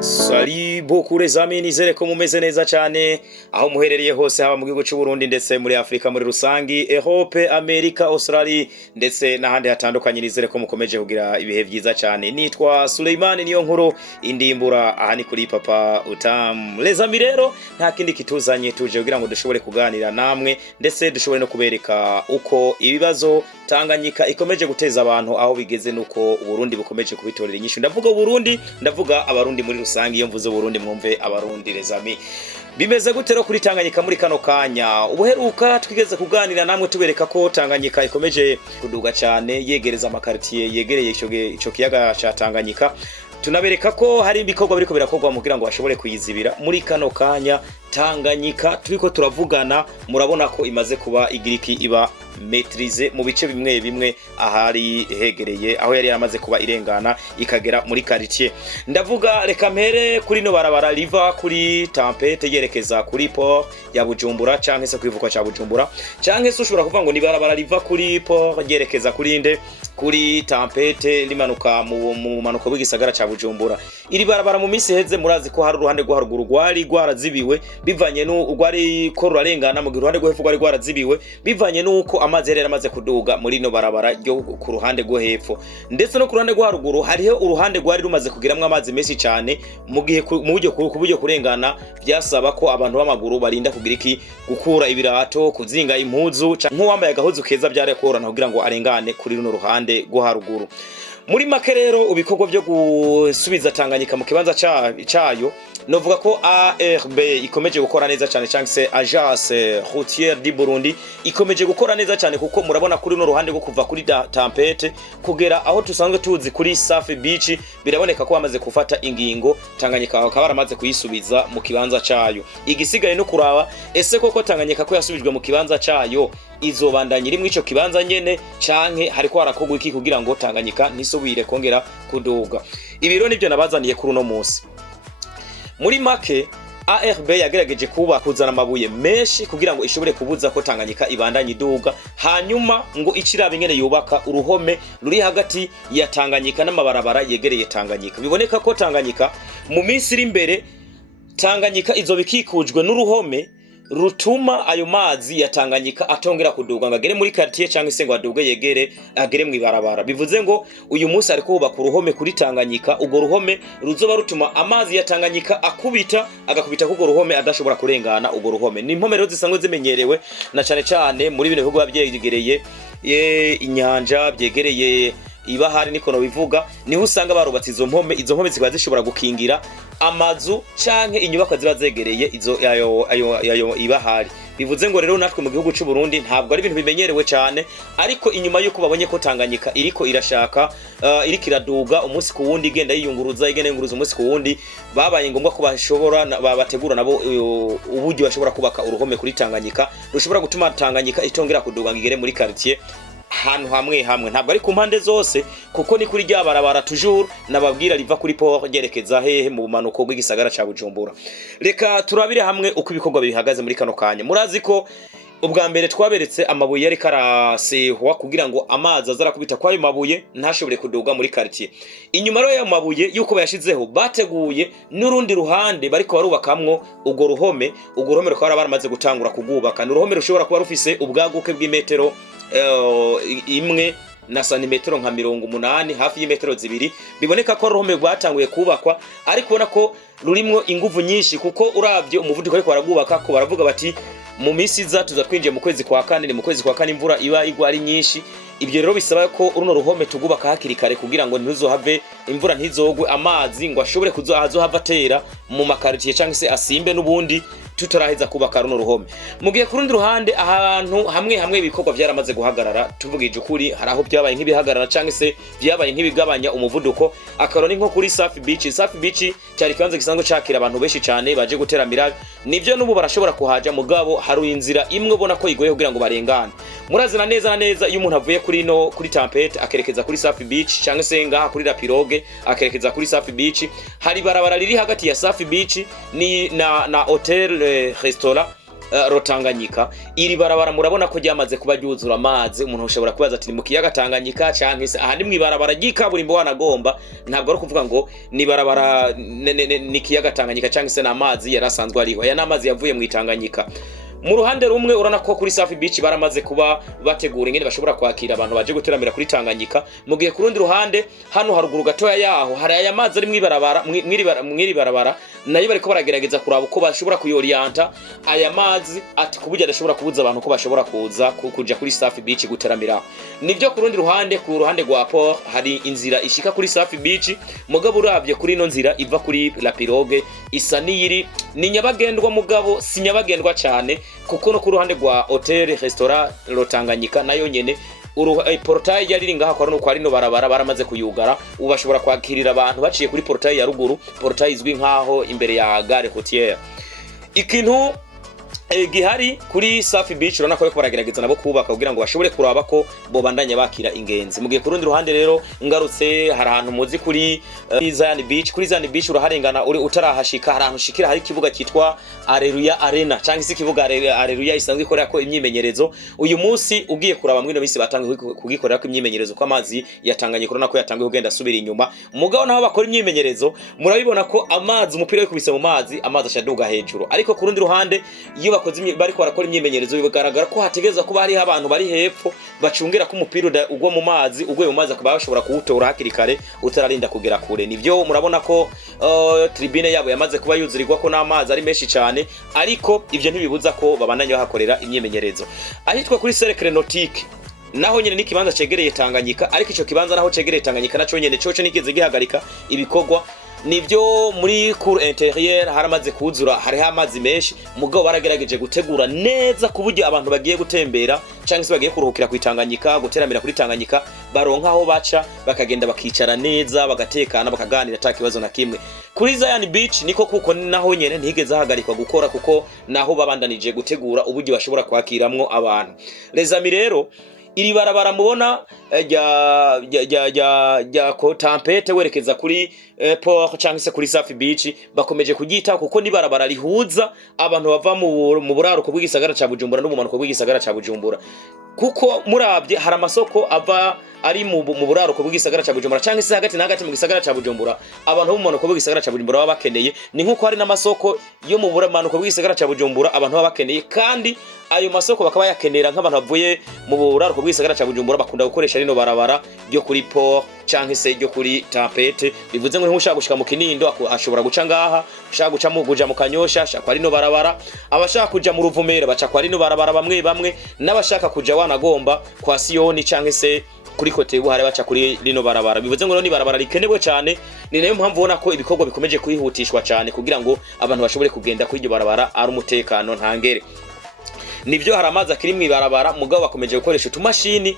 Sali beaucoup les amis, nizere ko mumeze neza cyane aho muherereye hose haba mu gihugu cy'u Burundi ndetse muri Afrika muri rusangi, Europe, Amerika, Australia ndetse n'ahandi hatandukanye. Nizere ko mukomeje kugira ibihe byiza cyane. Nitwa Suleiman niyo nkuru indimbura aha ni kuri Papa Utam. Les amis rero nta kindi kituzanye tuje kugira ngo dushobore kuganira namwe ndetse dushobore no kubereka uko ibibazo Tanganyika ikomeje guteza abantu aho bigeze nuko Burundi bukomeje kubitorera inyishu. Ndavuga Burundi, ndavuga abarundi muri rusangi. Iyo mvuze Burundi mwumve abarundi les amis. Bimeze gute ro kuri Tanganyika muri kano kanya? Ubuheruka twigeze kuganira namwe tubereka ko Tanganyika ikomeje kuduga cyane yegereza amakartier yegereye ico kiyaga cha Tanganyika. Tunabereka ko hari ibikorwa biriko birakorwa kugira ngo bashobore kuyizibira. Muri kano kanya Tanganyika turiko turavugana murabona ko imaze kuba igiriki iba maîtriser mu bice bimwe bimwe ahari hegereye aho yari yamaze kuba irengana ikagera muri quartier. Ndavuga reka mpere kuri no barabara riva kuri Tempete yerekeza kuri port ya Bujumbura canke se kwivuka cha Bujumbura canke se ushobora kuvuga ngo ni barabara riva kuri port yerekeza kuri inde kuri Tempete limanuka mu manuko bw'igisagara cha Bujumbura. Iri barabara mu minsi heze murazi ko hari uruhande rwo haruguru rwari rwarazibiwe bivanye n'ugwari ko rurarengana mu ruhande rwo hepfo rwari rwarazibiwe bivanye n'uko amazi yari amaze kuduga muri no barabara ryo ku ruhande rwo hepfo ndetse no ku ruhande rwo haruguru hariho uruhande rwari rumaze kugiramwe amazi menshi cyane mu gihe mu buryo kurengana byasaba ko abantu b'amaguru barinda kugira iki gukura ibirato kuzinga impuzu nk'uwambaye agahuzu keza byari korana kugira ngo arengane kuri runo ruhande rwo haruguru. Muri make rero ubikorwa byo gusubiza Tanganyika mu kibanza cyayo novuga ko ARB ikomeje gukora neza cyane cyangwa se Agence Routière du Burundi ikomeje gukora neza cyane kuko murabona kuri no ruhande rwo kuva kuri Tempete kugera aho tusanzwe tuzi kuri Safi Beach biraboneka ko bamaze gufata ingingo Tanganyika bakaba baramaze kuyisubiza mu kibanza cyayo. Igisigaye no kuraba ese koko Tanganyika ko yasubijwe mu kibanza cyayo izobandanya iri mu ico kibanza nyene canke hariko harakogwa iki kugira ngo Tanganyika nisubire kongera kuduga. Ibiro nivyo nabazaniye kuri uno munsi. Muri make ARB yagerageje kuba kuzana amabuye menshi kugira ngo ishobore kubuza ko Tanganyika ibandanye iduga, hanyuma ngo icirabe ingene yubaka uruhome ruri hagati ya Tanganyika n'amabarabara yegereye Tanganyika. Biboneka ko Tanganyika mu minsi iri imbere Tanganyika izobikikujwe n'uruhome rutuma ayo mazi ya Tanganyika atongera kuduga ngo agere muri quartier cyangwa se ngo aduge agere mu ibarabara. Bivuze ngo uyu munsi ariko hubaka uruhome kuri Tanganyika, ugo ruhome ruzoba rutuma amazi ya Tanganyika agakubita kugo ruhome adashobora kurengana ugo ruhome. Ni impomero zisanzwe zimenyerewe na cyane muri bino bihugu byegereye inyanja byegereye ibahari niko no bivuga, niho usanga barubatse izo mpome zikaba zishobora gukingira amazu canke inyubako ziba zegereye ayo ibahari. Bivuze ngo rero natwe mu gihugu cy'u Burundi ntabwo ari ibintu bimenyerewe cyane, ariko inyuma yuko babonye ko Tanganyika iriko irashaka iriko iraduga umunsi ku wundi igenda yiyunguruza umunsi ku wundi, babaye ngombwa ko bashobora bategura nabo uburyo bashobora kubaka uruhome kuri Tanganyika rushobora gutuma Tanganyika itongera kuduga ngigere muri quartier hantu hamwe ntabwo ari ku mpande zose kuko ni kuri rya barabara toujours nababwira riva kuri port yerekeza hehe mu manuko bw'igisagara ca Bujumbura. Reka turabire hamwe uko ibikorwa bihagaze muri kano kanya. Murazi ko ubwa mbere twaberetse amabuye yari karasehwa kugira ngo amazi azarakubita kwayo mabuye ntashobore kuduga muri quartier. Inyuma rero ya mabuye yuko bayashizeho bateguye n'urundi ruhande bariko barubakamwo ugo ruhome rukaba baramaze gutangura kugubaka. N'uruhome rushobora kuba rufise ubwaguke bw'imetero imwe na santimetero nka 80 hafi y'imetero zibiri. Biboneka ko ruhome rwatanguye kubakwa ariko ubona ko rurimwo inguvu nyinshi kuko uravye umuvuduko ariko baragubaka ko baravuga bati mu minsi iza tuzatwinjiye mu kwezi kwa kane, mu kwezi kwa kane imvura iba igwa ari nyinshi. Ibyo rero bisaba ko runo ruhome tugubaka hakiri kare kugira ngo ntizohave imvura ntizogwe amazi ngo ashobore kuzohava atera mu makartier cyangwa se asimbe n'ubundi tutaraheza kubaka runo ruhome. Mugiye ku rundi ruhande ahantu hamwe ibikorwa byaramaze guhagarara, tuvugije ukuri hari aho byabaye nk'ibihagarara cyangwa se byabaye nk'ibigabanya umuvuduko. Akaroni nko kuri Safi Beach cyari kibanza gisanzwe cakira abantu benshi cyane baje guteramira, nivyo n'ubu barashobora kuhaja mugabo hari inzira imwe ubona ko igoye kugira ngo barengane. Murazina neza iyo umuntu avuye kuri Tempete akerekeza kuri Safi Beach cyangwa se ngaha kuri La Pirogue akerekeza kuri Safi Beach, hari barabara riri hagati ya Safi Beach ni na hotel restaurant Rotanganyika. Iri barabara murabona ko ryamaze kuba ryuzura amazi. Umuntu ushobora kubaza ati ni mu kiyaga Tanganyika canke se aha ni mwibarabara ry'ikaburimbo wanagomba, ntabwo ari kuvuga ngo ni barabara ni kiyaga Tanganyika canke se n'amazi yarasanzwe ariho. Aya n'amazi yavuye mu Tanganyika. Mu ruhande rumwe urana ko kuri Safi Beach baramaze kuba bategura ingene bashobora kwakira abantu baje guteramira kuri Tanganyika, mu gihe ku rundi ruhande hano haruguru gatoya yaho hari aya mazi ari mwiri barabara nayo bariko baragerageza kuraba uko bashobora kuyorienta aya mazi ati kuburyo adashobora kubuza abantu ko bashobora kuza kuja kuri Safi Beach guteramira. Nivyo ku rundi ruhande, ku ruhande rwa port hari inzira ishika kuri Safi Beach, mugabo uravye kuri ino nzira iva kuri La Pirogue isa niyiri ni nyabagendwa mugabo si nyabagendwa cyane, kuko no ku ruhande rwa hotel restaurant Rotanganyika nayo nyene portail yari ngaha kwa nuko ari no barabara baramaze kuyugara. Ubashobora kwakirira abantu baciye kuri portail ya ruguru, portail izwi nkaho imbere ya gare routière. Ikintu gihari kuri Safi Beach urana ko baragerageza nabo kubaka kugira ngo bashobore kuraba ko bobandanya bakira ingenzi. Mugiye ku rundi ruhande rero ngarutse hari ahantu muzi kuri Zion Beach. Kuri Zion Beach uraharengana uri utarahashika hari ahantu shikira hari kibuga kitwa Alleluia Arena cyangwa se kibuga Alleluia isanzwe ikorera ko imyimenyerezo. Uyu munsi ugiye kuraba mwino bisi batangiye kugikorera ko imyimenyerezo kwa amazi yatanganye kurana ko yatangiye kugenda asubira inyuma. Mugabo naho bakora imyimenyerezo murabibona ko amazi umupira wikubise mu mazi, amazi ashaduga hejuru. Ariko ku rundi ruhande iyo bariko barakora imyimenyerezo bigaragara ko hategeza kuba hari abantu bari hepfo bacungera ko umupira ugwa mu mazi, ugwe mu mazi akaba bashobora kuwutora hakiri kare utararinda kugera kure. Nivyo murabona ko tribune yabo yamaze kuba yuzurirwa ko n'amazi ari menshi cyane, ariko ivyo ntibibuza ko babandanya bahakorera imyimenyerezo. Ahitwa kuri Cercle Nautique naho nyene n'ikibanza cegereye Tanganyika, ariko ico kibanza naho cegereye Tanganyika naco nyene coco nigeze gihagarika ibikorwa. Nivyo muri cour intérieure haramaze kuzura, hari amazi menshi, mugabo baragerageje gutegura neza kuburyo abantu bagiye gutembera cyangwa se bagiye kuruhukira ku Tanganyika, guteramira kuri Tanganyika baronka aho baca bakagenda bakicara neza bagatekana bakaganira atakibazo na kimwe. Kuri Zion Beach niko kuko naho nyene ntigeze hagarikwa gukora, kuko naho babandanije gutegura uburyo bashobora kwakiramwo abantu. Les amis rero iri barabara mubona rya ko Tempete werekeza kuri port cyangwa se kuri Safi Beach bakomeje kugita, kuko ni barabara rihuza abantu bava mu buraruko bw'igisagara ca Bujumbura no mu manuko bw'igisagara ca Bujumbura. Kuko murabye hari amasoko ava ari mu buraruko bw'igisagara ca Bujumbura cyangwa se hagati na hagati mu gisagara ca Bujumbura, abantu bo mu manuko bw'igisagara ca Bujumbura baba bakeneye. Ni nkuko hari n'amasoko yo mu manuko bw'igisagara ca Bujumbura abantu baba bakeneye, kandi ayo masoko bakaba yakenera nk'abantu bavuye mu buraruko bw'igisagara ca Bujumbura bakunda gukoresha rino barabara ryo kuri port cyangwa se ryo kuri Tempete. Bivuze ngo ntushaka gushika mu Kinindo ashobora guca ngaha, ushaka guca mu kuja mu Kanyosha shaka rino barabara, abashaka kuja mu Ruvumera baca kwa rino barabara bamwe n'abashaka kuja wanagomba kwa Sioni cyangwa se kuri kote buhare baca kuri rino barabara. Bivuze ngo ni barabara rikenewe cyane, ni nayo mpamvu ubona ko ibikorwa bikomeje kwihutishwa cyane kugira ngo abantu bashobore kugenda kuri iryo barabara ari umutekano ntangere. Nivyo hari amazi akiri mwibarabara, mugabo bakomeje gukoresha utumashini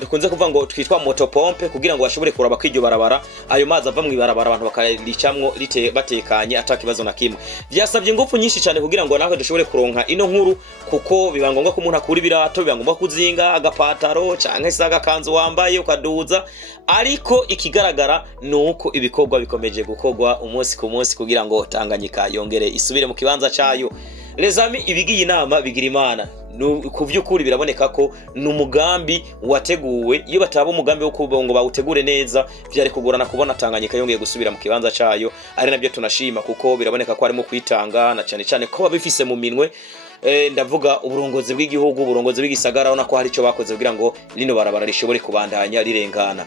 dukunze kuvuga ngo twitwa motopompe kugira ngo bashobore kuraba ko iryo barabara ayo mazi ava mwibarabara abantu bakaricamwo batekanye atakibazo na kimwe. Vyasabye ingufu nyinshi cyane kugira ngo naho dushobore kuronka ino nkuru, kuko biba ngombwa ko umuntu akura ibirato, biba ngombwa kuzinga agapataro canke se agakanzu wambaye ukaduza. Ariko ikigaragara nuko ibikorwa bikomeje gukorwa umunsi ku munsi kugira ngo Tanganyika yongere isubire mu kibanza cayo. Les amis, ibigiye inama bigira Imana. Ku vy'ukuri biraboneka ko n'umugambi wateguwe. Iyo bataba umugambi wo kubongo bawutegure neza, vyari kugorana kubona Tanganyika yongeye gusubira mu kibanza cayo. Ari nabyo tunashima, kuko biraboneka ko harimo kwitanga na cyane ko babifise mu minwe. Ndavuga uburongozi bw'igihugu, uburongozi bw'igisagara, ona ko hari ico bakoze kugira ngo rino barabara rishobore kubandanya rirengana.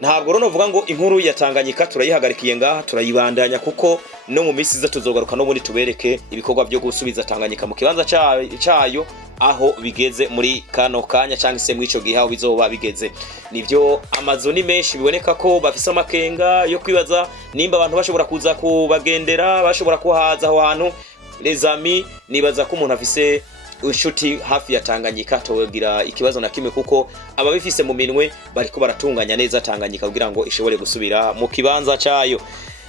Ntabwo rero novuga ngo inkuru ya Tanganyika turayihagarikiye ngaha, turayibandanya, kuko no mu minsi iza tuzogaruka no muri tubereke ibikorwa byo gusubiza Tanganyika mu kibanza cayo aho bigeze muri kano kanya cyangwa se mwico gihe aho bizoba bigeze. Nivyo amazu ni menshi biboneka ko bafise amakenga yo kwibaza nimba abantu bashobora kuza kubagendera, bashobora kuhaza aho hantu. Les amis, nibaza ko umuntu afise inshuti hafi ya Tanganyika togira ikibazo na kimwe, kuko ababifise mu minwe bariko baratunganya neza Tanganyika kugira ngo ishobore gusubira mu kibanza cayo.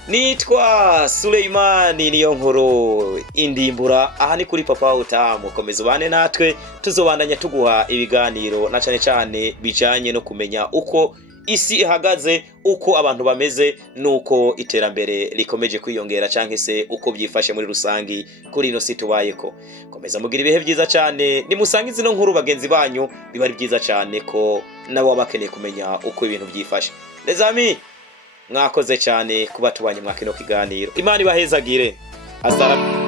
Nitwa Suleimani niyo nkuru indimbura, aha ni kuri Papa Utamu. Komeza ubane natwe, tuzobandanya tuguha ibiganiro na cyane bijanye no kumenya uko isi ihagaze, uko abantu bameze, nuko iterambere rikomeje kwiyongera canke se uko byifashe muri rusangi kuri ino si tubayeko. Komeza mugira ibihe byiza cyane, nimusange zino nkuru bagenzi banyu, biba ari byiza cyane ko nabo bakeneye kumenya uko ibintu byifashe. Les amis, mwakoze cyane kuba tubanye mwakino kiganiro. Imana ibahezagire. Hasta